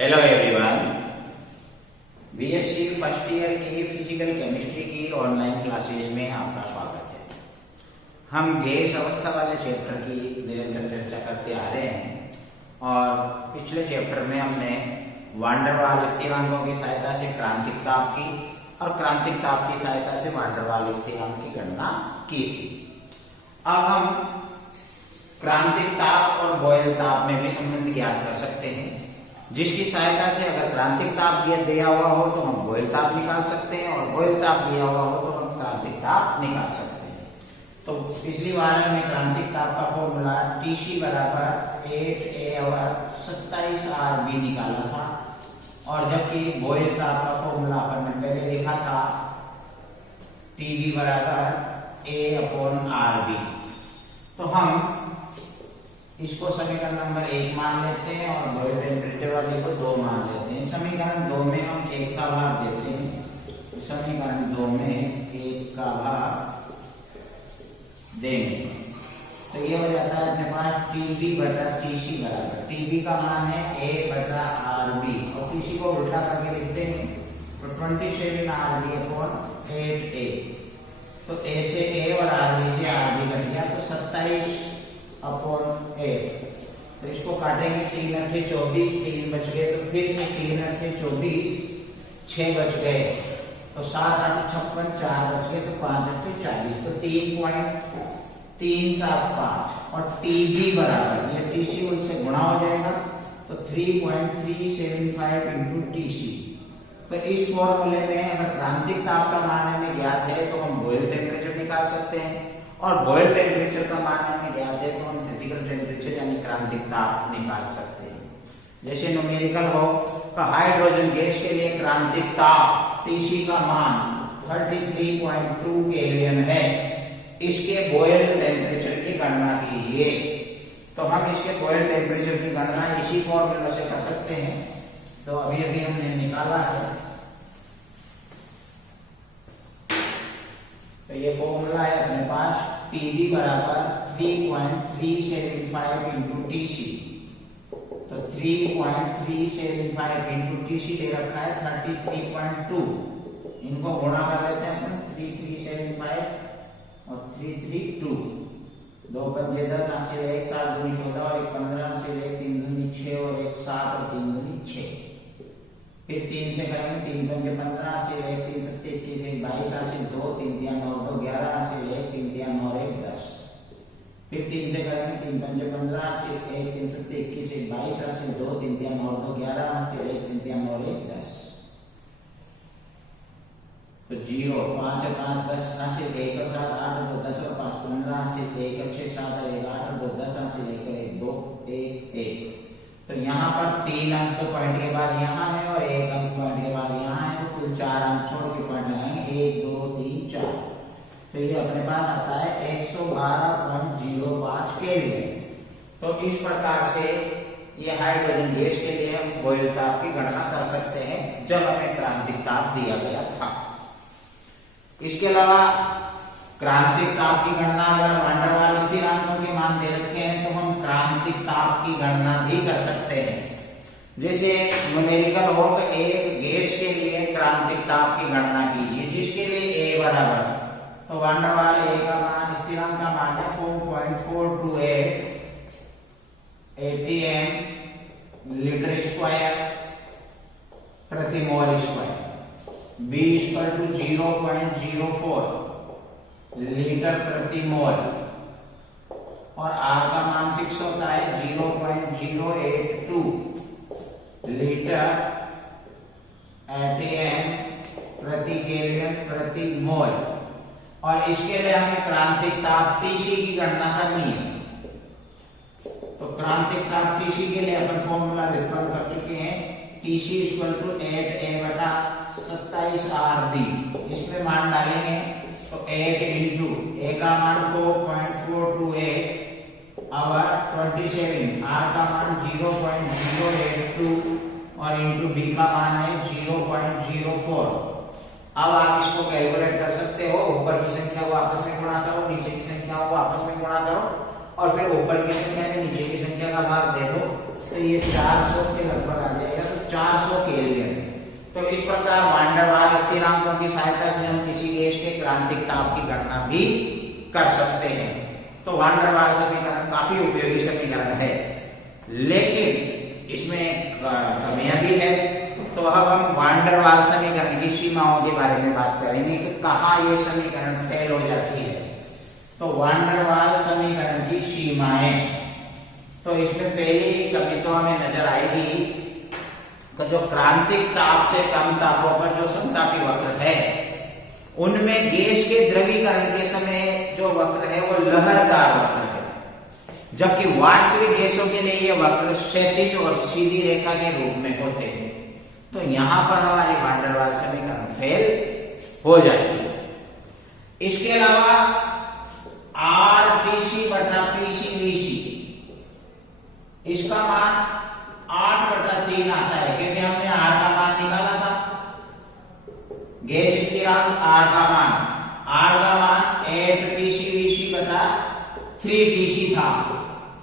Hello everyone, BSc first year की physical chemistry की online classes में आपका स्वागत है। हम गैस अवस्था वाले चैप्टर की निरंतर चर्चा करते आ रहे हैं और पिछले चैप्टर में हमने वान डेर वाल स्थिरांकों की सहायता से क्रांतिक ताप की और क्रांतिक ताप की सहायता से वान डेर वाल स्थिरांक की गणना की थी। अब हम क्रांतिक ताप और बॉयल ताप में भी संबंध ज्ञात कर सकते हैं, जिसकी सहायता से अगर क्रांतिक ताप दिया हुआ हो तो हम बॉयल ताप निकाल सकते हैं और बॉयल ताप दिया हुआ हो तो हम क्रांतिक ताप निकाल सकते हैं। तो पिछली बार हमने क्रांतिक ताप का फॉर्मूला Tc बराबर 8a/27 निकाला था और जबकि बॉयल ताप का फॉर्मूला अपन ने पहले लिखा था Tb बराबर a/rb। तो हम इसको समीकरण नंबर 1 मान लेते हैं और बॉयल टेम्परेचर वाले को 2 मान लेते हैं। समीकरण 2 में हम 1 का भाग देते हैं, समीकरण 2 में 1 का भाग देंगे तो ये हो जाता है अपने पास Tb बटा Tc बराबर, Tb का मान है a/rb और Tc को उल्टा करके लिखते हैं तो 27rb/8a। तो a से a और rb से rb कट गया तो 27/8। तो इसको काटेंगे 3 × 24, 3 बच गए तो फिर से 3 × 24, 6 बच गए तो 7 × 56, 4 बच गए तो 5 × 40 तो 3.375 और Tb बराबर ये Tc उससे गुणा हो जाएगा तो 3.375 × Tc। तो इस फॉर्मूले में अगर क्रांतिक ताप का मान हमें ज्ञात है तो हम बॉयल टेम्परेचर निकाल सकते हैं और बॉयल टेम्परेचर का मान हमें ज्ञात है तो हम क्रिटिकल टेम्परेचर यानी क्रांतिक ताप निकाल सकते हैं। जैसे न्यूमेरिकल हो तो हाइड्रोजन गैस के लिए क्रांतिक ताप Tc का मान 33.2 केल्विन है। इसके बॉयल टेम्परेचर की गणना कीजिए। तो हम इसके बॉयल टेम्परेचर की गणना इसी फॉर्मूला से कर सकते हैं। तो अभी अभी हमने निकाला है, तो ये फॉर्मूला है अपने पास Tb बराबर 3.375 × Tc। तो 3.375 × Tc दे रखा है 33.2, इनको गुणा कर लेते हैं अपन 3375 और 332, 2 पंजे 10, 8 1 7 दूनी 14 और 1 15 से 1 3 दूनी 6 और 1 7 और 3 दूनी 6। फिर 3 से करेंगे 3 पंजे 15 से 1 3 7 21 1 22 से 2 3 3 9 2 11 से 1 3 3 9 1 10। फिर 3 से करेंगे 3 पंजे 15 से 1 3 7 21 1 22 से 2 3 3 9 2 11 से 1 3 3 9 1 10। तो 0 5 5 10 से 1 और 7 8 2 10 और 5 15 से 1 और 6 7 और 1 8 2 10 से लेकर 1 2 1 1। तो यहाँ पर 3 अंक तो पॉइंट के बाद यहाँ है और 1 अंक पॉइंट के बाद यहाँ है, तो कुल 4 अंक छोड़ के पॉइंट लगाएंगे 1 2 3 4। तो ये अपने पास आता है 112.05 केल्विन। तो इस प्रकार से ये हाइड्रोजन गैस के लिए हम बॉयल ताप की गणना कर सकते हैं जब हमें क्रांतिक ताप दिया गया था। इसके अलावा क्रांतिक ताप की गणना अगर वान डेर वाल स्थिरांकों के मान दे रखे हैं तो हम क्रांतिक ताप की गणना भी कर सकते हैं। जैसे न्यूमेरिकल हो तो एक गैस के लिए क्रांतिक ताप की गणना कीजिए जिसके लिए A बराबर, तो वान डेर वाल A का मान स्थिरांक का मान है 4.428 atm लीटर स्क्वायर प्रति मोल स्क्वायर, B = 0.04 लीटर प्रति मोल और R का मान फिक्स होता है 0.082 लीटर एटीएम प्रति केल्विन प्रति मोल। और इसके लिए हमें क्रांतिक ताप Tc की गणना करनी है। तो क्रांतिक ताप Tc के लिए अपन फॉर्मूला व्युत्पन्न कर चुके हैं, Tc = 8a/27rb। इसमें मान डालेंगे तो 8 × A का मान 4.428 और 27, R का मान 0.082 और इंटू B का मान है 0.04। अब आप इसको कैलकुलेट कर सकते हो, ऊपर की संख्या को आपस में गुणा करो, नीचे की संख्या को आपस में गुणा करो और फिर ऊपर की संख्या में नीचे की संख्या का भाग दे दो तो ये 400 के लगभग आ जाएगा। तो 400 केल्विन। तो इस प्रकार वान डेर वाल स्थिरांकों की सहायता से हम किसी गैस के क्रांतिक ताप की गणना भी कर सकते हैं। तो वान डेर वाल समीकरण काफी उपयोगी समीकरण है, लेकिन इसमें कमियां भी है। तो अब हम वान डेर वाल समीकरण की सीमाओं के बारे में बात करेंगे कि कहाँ ये समीकरण फेल हो जाती है। तो वान डेर वाल समीकरण की सीमाएं, तो इसमें पहली कमी तो हमें नजर आएगी कि जो क्रांतिक ताप से कम तापों पर जो समतापी वक्र है, उनमें गैस के द्रवीकरण के समय जो वक्र है वो लहरदार वक्र है, जबकि वास्तविक गैसों के लिए ये वक्र क्षैतिज और सीधी रेखा के रूप में होते हैं। तो यहां पर हमारी वान डेर वाल समीकरण फेल हो जाती है। इसके अलावा आरटीसी बटा पीसीवीसी, इसका मान 8/3 आता है, क्योंकि हमने आर का मान निकाला था। गैस स्थिरांक आर का मान 8 पीसीवीसी बटा 3 टीसी था,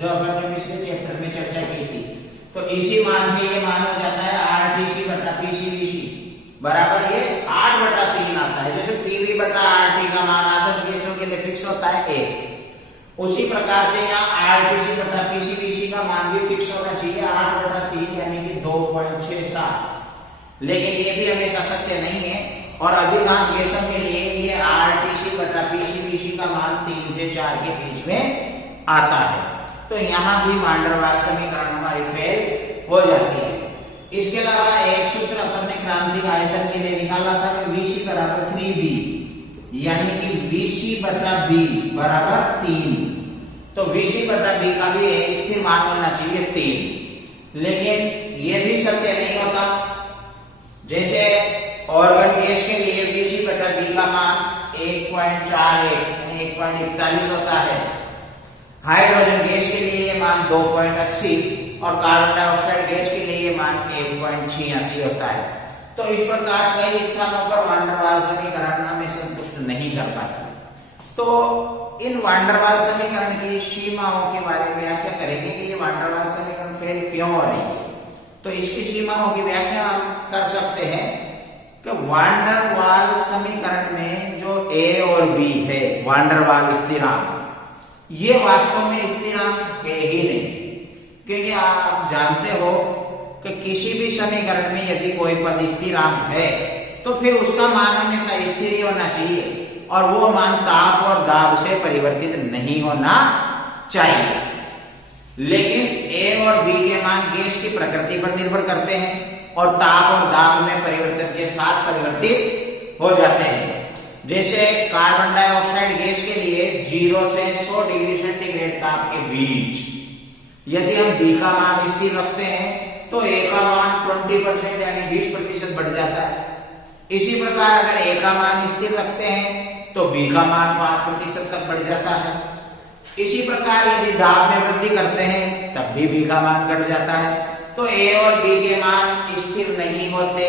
जो अपन पिछले चैप्टर में चर्चा की थी। तो इसी मान से ये मान हो जाता है आरटीसी बटा पीसीवीसी बराबर ये 8/3 आता है। जैसे पीवी बटा आरटी का मान आदर्श गैसों के लिए फिक्स होता है 1, उसी प्रकार से यहाँ आरटीसी बटा पीसीवीसी का मान भी फिक्स होना चाहिए 8/3 यानी कि 2.67। लेकिन ये भी हमेशा सत्य नहीं है, और अधिकांश गैसों के लिए ये आरटीसी बटा पीसीवीसी का मान 3 से 4 के बीच में आता है। तो यहाँ भी वान डेर वाल समीकरण हमारी फेल हो जाती है। इसके अलावा एक सूत्र अपन ने क्रांतिक आयतन के लिए निकाला था कि VC बराबर 3B, यानी कि VC बटा B बराबर 3। तो VC बटा B का भी एक स्थिर मान होना चाहिए 3, लेकिन यह भी सत्य नहीं होता। जैसे ऑर्गन गैस के लिए VC बटा B का मान 1.41 यानी 1.41 होता है, हाइड्रोजन गैस के लिए ये मान 2.80 और कार्बन डाइऑक्साइड गैस के लिए ये मान 1.86 होता है। तो इस प्रकार कई स्थानों पर वान डेर वाल समीकरण हमें संतुष्ट नहीं कर पाती। तो इन वान डेर वाल समीकरण की सीमाओं के बारे में व्याख्या करेंगे कि ये वान डेर वाल समीकरण फेल क्यों हो रही है। तो इसकी सीमाओं की व्याख्या हम कर सकते हैं कि वान डेर वाल समीकरण में जो A और B है वान डेर वाल स्थिरांक, ये वास्तव में स्थिरांक है ही नहीं, क्योंकि आप जानते हो कि किसी भी समीकरण में यदि कोई पद स्थिरांक है तो फिर उसका मान हमेशा स्थिर ही होना चाहिए, और वो मान ताप और दाब से परिवर्तित नहीं होना चाहिए। लेकिन A और B के मान गैस की प्रकृति पर निर्भर करते हैं और ताप और दाब में परिवर्तन के साथ परिवर्तित हो जाते हैं। जैसे कार्बन डाइऑक्साइड गैस के लिए 0 से 100 डिग्री सेंटीग्रेड ताप के बीच यदि हम B का मान स्थिर रखते हैं तो A का मान 20% यानी 20% बढ़ जाता है। इसी प्रकार अगर A का मान स्थिर रखते हैं तो B का मान 5% तक बढ़ जाता है। इसी प्रकार यदि दाब में वृद्धि करते हैं तब भी B का मान घट जाता है। तो A और B के मान स्थिर नहीं होते,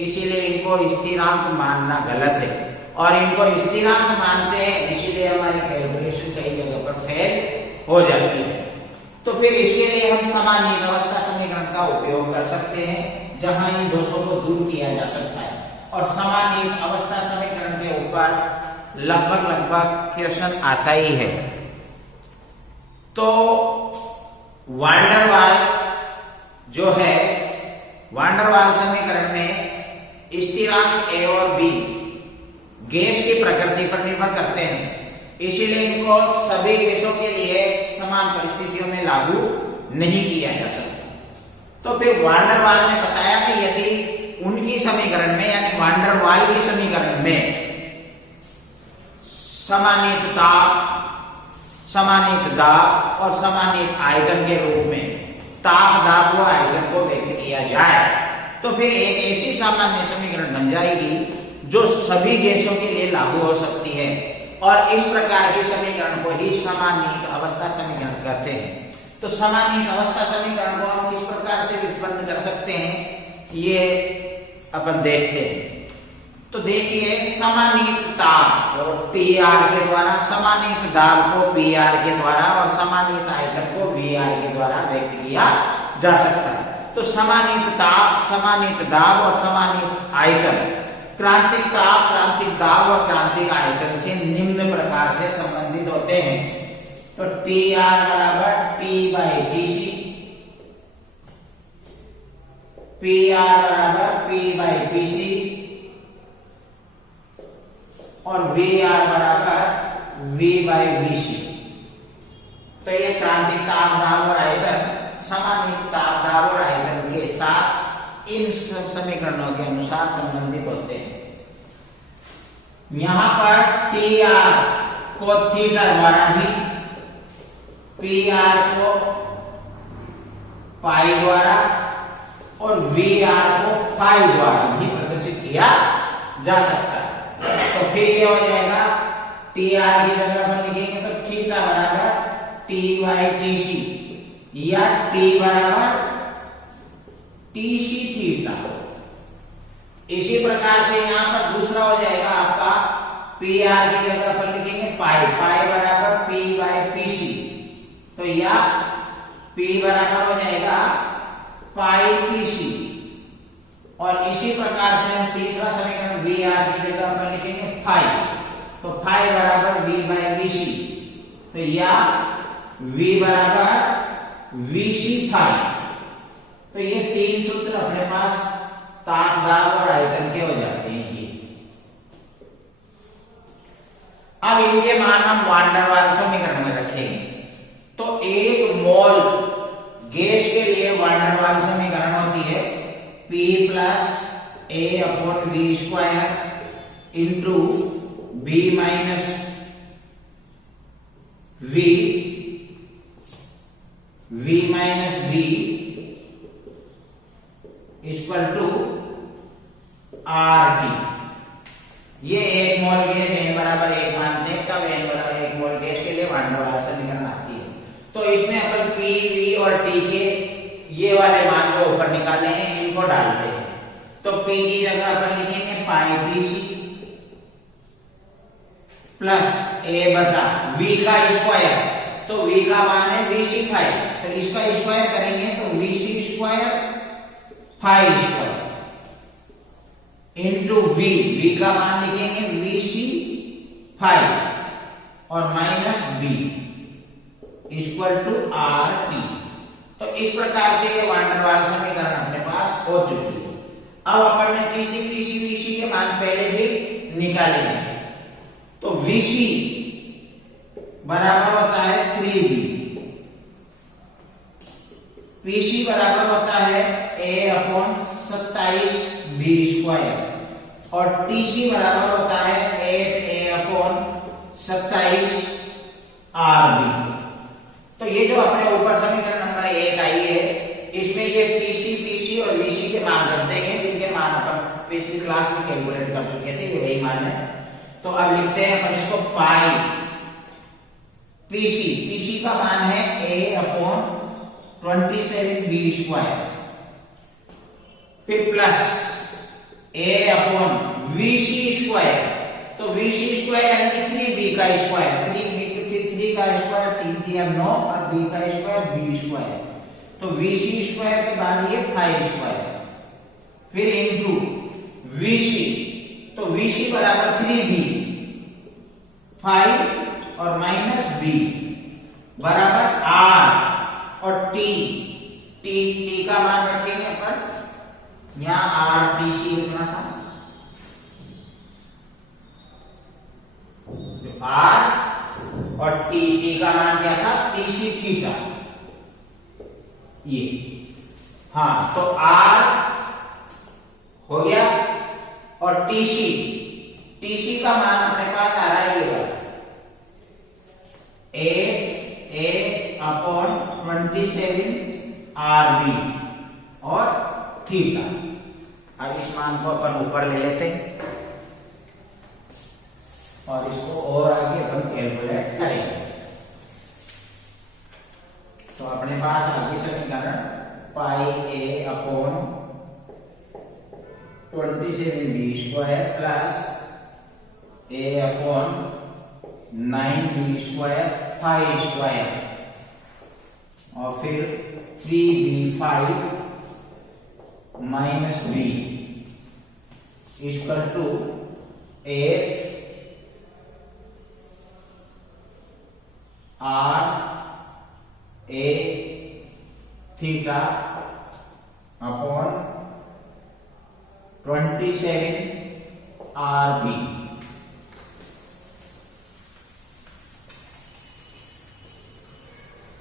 इसीलिए इनको स्थिरांक मानना गलत है, और इनको स्थिरांक मानते हैं इसीलिए हमारी कैलकुलेशन कई जगह पर फेल हो जाती है। तो फिर इसके लिए हम समानीत अवस्था समीकरण का उपयोग कर सकते हैं, जहां इन दोषों को दूर किया जा सकता है। और समानीत अवस्था समीकरण के ऊपर लगभग क्वेश्चन आता ही है। तो वान डेर वाल जो है, वान डेर वाल समीकरण में स्थिरांक A और B गैस की प्रकृति पर निर्भर करते हैं, इसीलिए इनको सभी गैसों के लिए समान परिस्थितियों में लागू नहीं किया जा सकता। तो फिर वान डेर वाल ने बताया कि यदि उनकी समीकरण में यानी वान डेर वाल की समीकरण में समानीत ताप, समानीत दाब और समानीत आयतन के रूप में ताप, दाब व आयतन को व्यक्त किया जाए, तो फिर एक ऐसी सामान्य समीकरण बन जाएगी जो सभी गैसों के लिए लागू हो सकती है, और इस प्रकार के समीकरण को ही समानीत अवस्था समीकरण कहते हैं। तो समानीत अवस्था समीकरण को हम किस प्रकार से व्युत्पन्न कर सकते हैं ये अपन देखते हैं। तो देखिए, समानीत ताप को PR के द्वारा, समानीत दाब को PR के द्वारा और समानीत आयतन को VR के द्वारा व्यक्त किया जा सकता है। तो समानीत ताप, समानीत दाब और समानीत आयतन, क्रांतिक ताप, क्रांतिक दाब और क्रांतिक आयतन से निम्न प्रकार से संबंधित होते हैं। तो टी आर बराबर T by T C, P R बराबर पी बाई पी सी और वी आर बराबर वी बाई वी सी। तो ये क्रांतिक ताप दाब और आयतन समानीत ताप दाब और आयतन के साथ इन सब समीकरणों के अनुसार संबंधित होते हैं। यहां पर टी आर को थीटा द्वारा भी, पी आर को पाई द्वारा और वी आर को फाई द्वारा भी प्रदर्शित किया जा सकता है। तो फिर ये हो जाएगा टी आर की जगह पर लिखेंगे तो थीटा बराबर टी बाई टी सी या टी बराबर टी सी थीटा। इसी प्रकार से यहां पर दूसरा हो जाएगा आपका पी आर की जगह पर लिखेंगे पाई, पाई बराबर पी बाई पी सी, तो या पी बराबर हो जाएगा पाई पी सी। और इसी प्रकार से हम तीसरा समीकरण वी आर की जगह पर लिखेंगे फाई, तो फाई बराबर वी बाई वी सी, तो या वी बराबर वी सी फाई। तो ये तीन सूत्र अपने पास ताप दाब और आयतन के हो जाते हैं। ये अब इनके मान हम वान डेर वाल्स समीकरण में रखेंगे। तो एक मोल गैस के लिए वान डेर वाल्स समीकरण होती है P plus A upon V square into B minus V minus B equal to RT। ये एक मोल गैस n बराबर 1 मानते हैं, तब n बराबर 1 मोल गैस के लिए वान डेर वाल्स समीकरण आती है। तो इसमें अपन P, V और T के ये वाले मान जो ऊपर निकाले हैं इनको डालते हैं। तो P की जगह अपन लिखेंगे पाई पी सी प्लस A बटा V का स्क्वायर, तो V का मान है वी सी फाई, तो इसका स्क्वायर करेंगे तो V C square phi square into V का मान लिखेंगे वी सी फाई और minus B equal to R T. तो इस प्रकार से ये वान डेर वाल्स समीकरण अपने पास हो चुकी है। अब अपन ने टीसी, पीसी, वीसी के मान पहले भी निकाले हैं। तो वीसी बराबर होता है 3b, पीसी बराबर होता है a अपॉन 27b स्क्वायर और टीसी बराबर होता है 8a अपॉन 27rb। तो ये जो अपने ऊपर समीकरण नंबर 1 आई है, इसमें ये टीसी, पीसी और वीसी के मान रख देंगे, जिनके मान अपन पिछली क्लास में कैलकुलेट कर चुके थे, ये वही मान है। तो अब लिखते हैं अपन इसको पाई पीसी, पीसी का मान है a अपॉन 27b स्क्वायर, फिर plus a upon VC square, तो वीसी स्क्वायर यानी 3b का स्क्वायर, 3 का स्क्वायर 3 दिया 9 और b का स्क्वायर b स्क्वायर, तो vc स्क्वायर के बाद ये फाई स्क्वायर, फिर इनटू vc, तो vc बराबर 3b फाई और माइनस b बराबर r और t, t का मान रखेंगे अपन यहां r t c लिखना था, r और टी का मान क्या था टी सी थीटा, ये हाँ। तो आर हो गया और टीसी का मान अपने पास आ रहा है ये वाला 8a अपॉन 27rb और थीटा। अब इस मान को अपन ऊपर ले लेते हैं और इसको और आगे अपन कैलकुलेट करेंगे। तो अपने पास आगे समीकरण pi a upon 27b square plus a upon 9b square phi square और फिर 3b5 minus B equal to 8 R A theta upon 27 R B.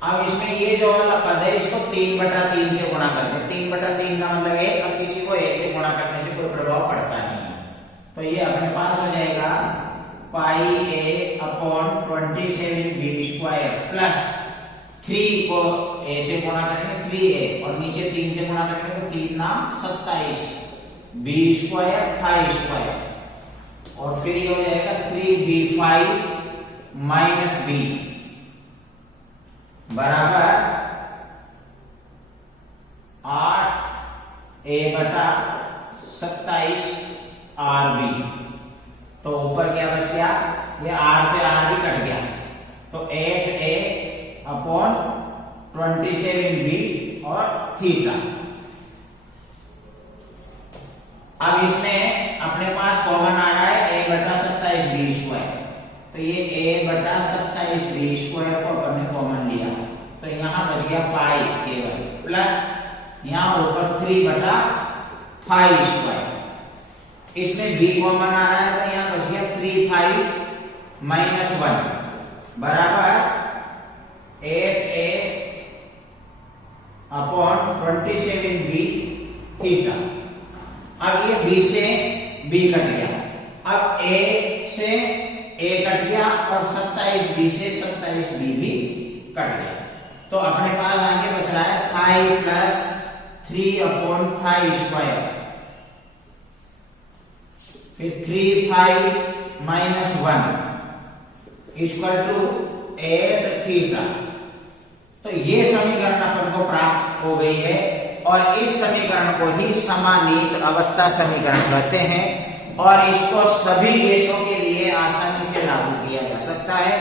अब इसमें ये जो वाला पद है इसको 3/3 से गुणा करते हैं। 3/3 का मतलब है अब किसी को 1 से गुणा करने से कोई प्रभाव पड़ता नहीं है, तो ये अपने पास हो जाएगा पाई ए अपॉन 27b स्क्वायर प्लस 3 को a से गुणा करेंगे 3a और नीचे 3 से गुणा करेंगे तो 3 ना 27 b स्क्वायर 5 स्क्वायर और फिर ये हो जाएगा 3b5 माइनस b बराबर 8a/27 rb। तो ऊपर क्या बच गया, ये r से r भी कट गया, तो 8a अपॉन 27b और थीटा। अब इसमें अपने पास कॉमन आ रहा है a/27b स्क्वायर, तो ये a/27b स्क्वायर को अपन ने कॉमन लिया, तो यहां बच गया पाई केवल प्लस यहां ऊपर 3/5 स्क्वायर। इसमें b कॉमन आ रहा है तो यहां बच गया 3/5 माइनस 1 बराबर 8a अपॉन 27b थीटा। अब ये b से b कट गया, अब a से a कट गया और 27b से 27b भी कट गया, तो अपने पास आगे बच रहा है 5 प्लस 3/5 स्क्वायर, फिर 3/5 माइनस 1 इक्वल टू 8 थीटा। तो ये समीकरण अपन को प्राप्त हो गई है और इस समीकरण को ही समानीत अवस्था समीकरण कहते हैं और इसको सभी गैसों के लिए आसानी से लागू किया जा सकता है।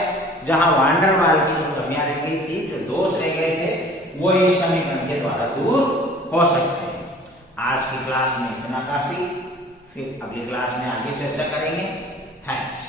जहां वांडर वाल की जो कमियां रह गई थी, जो दोष रह गए थे, वो इस समीकरण के द्वारा दूर हो सकते हैं। आज की क्लास में इतना काफी, फिर अगली क्लास में आगे चर्चा करेंगे। थैंक्स।